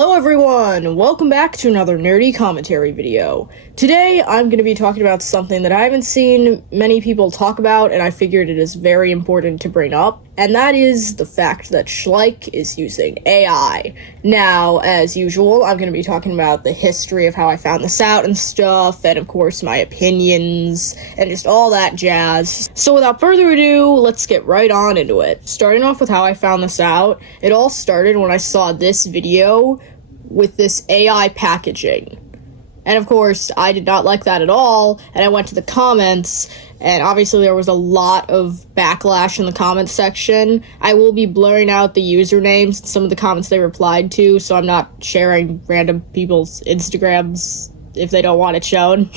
Hello everyone! Welcome back to another nerdy commentary video. Today, I'm going to be talking about something that I haven't seen many people talk about, and I figured it is very important to bring up, and that is the fact that Schleich is using AI. Now, as usual, I'm going to be talking about the history of how I found this out and stuff, and of course my opinions, and just all that jazz. So without further ado, let's get right on into it. Starting off with how I found this out, it all started when I saw this video with this AI packaging. And of course, I did not like that at all, and I went to the comments, and obviously there was a lot of backlash in the comments section. I will be blurring out the usernames and some of the comments they replied to, so I'm not sharing random people's Instagrams if they don't want it shown.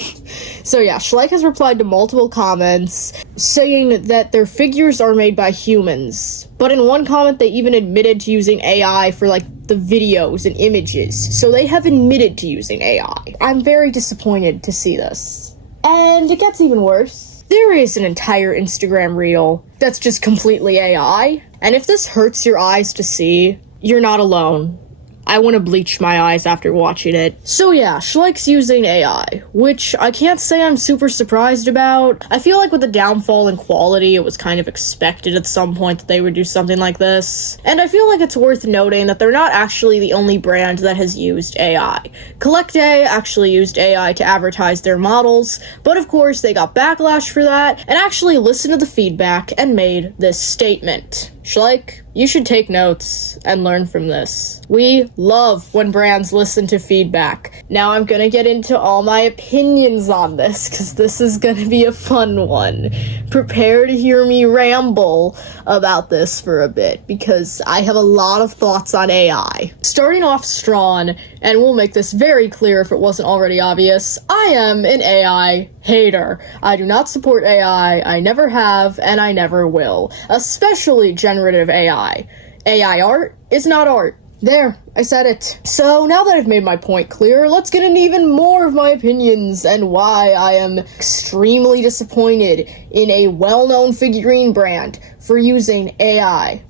So yeah, Schleich has replied to multiple comments saying that their figures are made by humans. But in one comment, they even admitted to using AI for, the videos and images. So they have admitted to using AI. I'm very disappointed to see this. And it gets even worse. There is an entire Instagram reel that's just completely AI. And if this hurts your eyes to see, you're not alone. I want to bleach my eyes after watching it. So yeah, Schleich's using AI, which I can't say I'm super surprised about. I feel like with the downfall in quality, it was kind of expected at some point that they would do something like this. And I feel like it's worth noting that they're not actually the only brand that has used AI. Collect A actually used AI to advertise their models, but of course they got backlash for that, and actually listened to the feedback and made this statement. Schleich, you should take notes and learn from this. We love when brands listen to feedback. Now I'm gonna get into all my opinions on this, because this is gonna be a fun one. Prepare to hear me ramble about this for a bit, because I have a lot of thoughts on AI. Starting off strong, and we'll make this very clear if it wasn't already obvious, I am an AI hater. I do not support AI, I never have, and I never will. Especially generative AI. AI art is not art. There, I said it. So now that I've made my point clear, let's get into even more of my opinions and why I am extremely disappointed in a well-known figurine brand for using AI.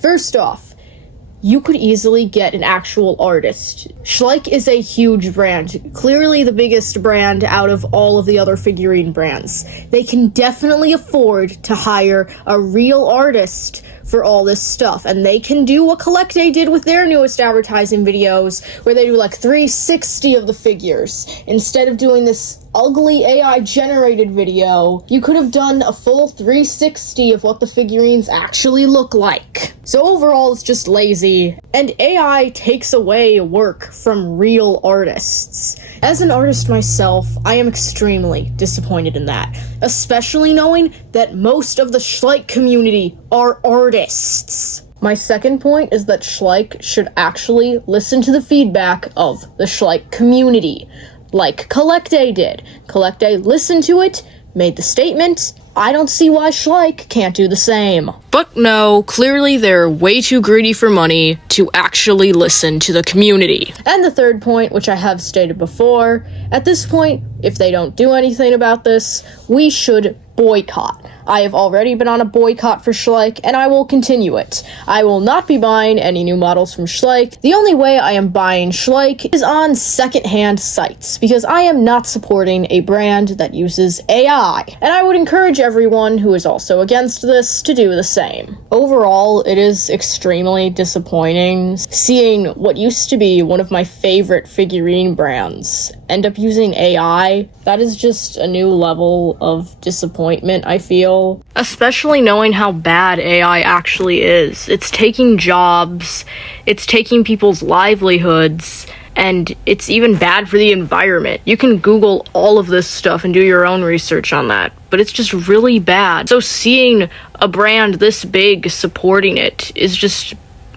First off, you could easily get an actual artist. Schleich is a huge brand, clearly the biggest brand out of all of the other figurine brands. They can definitely afford to hire a real artist for all this stuff, and they can do what Collect A did with their newest advertising videos, where they do 360 of the figures. Instead of doing this ugly AI generated video, you could have done a full 360 of what the figurines actually look like. So overall, it's just lazy, and AI takes away work from real artists. As an artist myself, I am extremely disappointed in that, especially knowing that most of the Schleich community are artists. My second point is that Schleich should actually listen to the feedback of the Schleich community, like Collect A did. Collect A listened to it, made the statement. I don't see why Schleich can't do the same. But no, clearly they're way too greedy for money to actually listen to the community. And the third point, which I have stated before, at this point, if they don't do anything about this, we should boycott. I have already been on a boycott for Schleich, and I will continue it. I will not be buying any new models from Schleich. The only way I am buying Schleich is on second-hand sites, because I am not supporting a brand that uses AI. And I would encourage everyone who is also against this to do the same. Overall, it is extremely disappointing seeing what used to be one of my favorite figurine brands end up using AI. That is just a new level of disappointment, I feel. Especially knowing how bad AI actually is. It's taking jobs, it's taking people's livelihoods, and it's even bad for the environment. You can Google all of this stuff and do your own research on that, but it's just really bad. So seeing a brand this big supporting it is just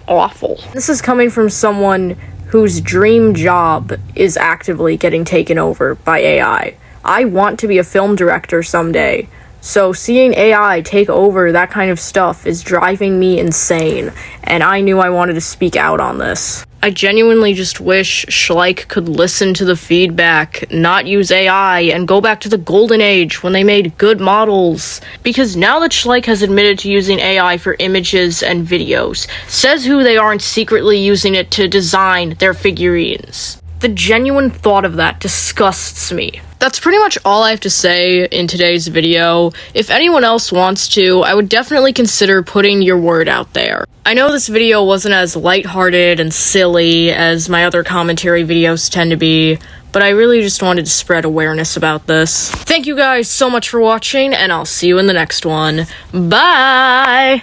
awful. This is coming from someone whose dream job is actively getting taken over by AI. I want to be a film director someday. So seeing AI take over that kind of stuff is driving me insane, and I knew I wanted to speak out on this. I genuinely just wish Schleich could listen to the feedback, not use AI, and go back to the golden age when they made good models. Because now that Schleich has admitted to using AI for images and videos, says who they are and secretly using it to design their figurines. The genuine thought of that disgusts me. That's pretty much all I have to say in today's video. If anyone else wants to, I would definitely consider putting your word out there. I know this video wasn't as lighthearted and silly as my other commentary videos tend to be, but I really just wanted to spread awareness about this. Thank you guys so much for watching, and I'll see you in the next one. Bye!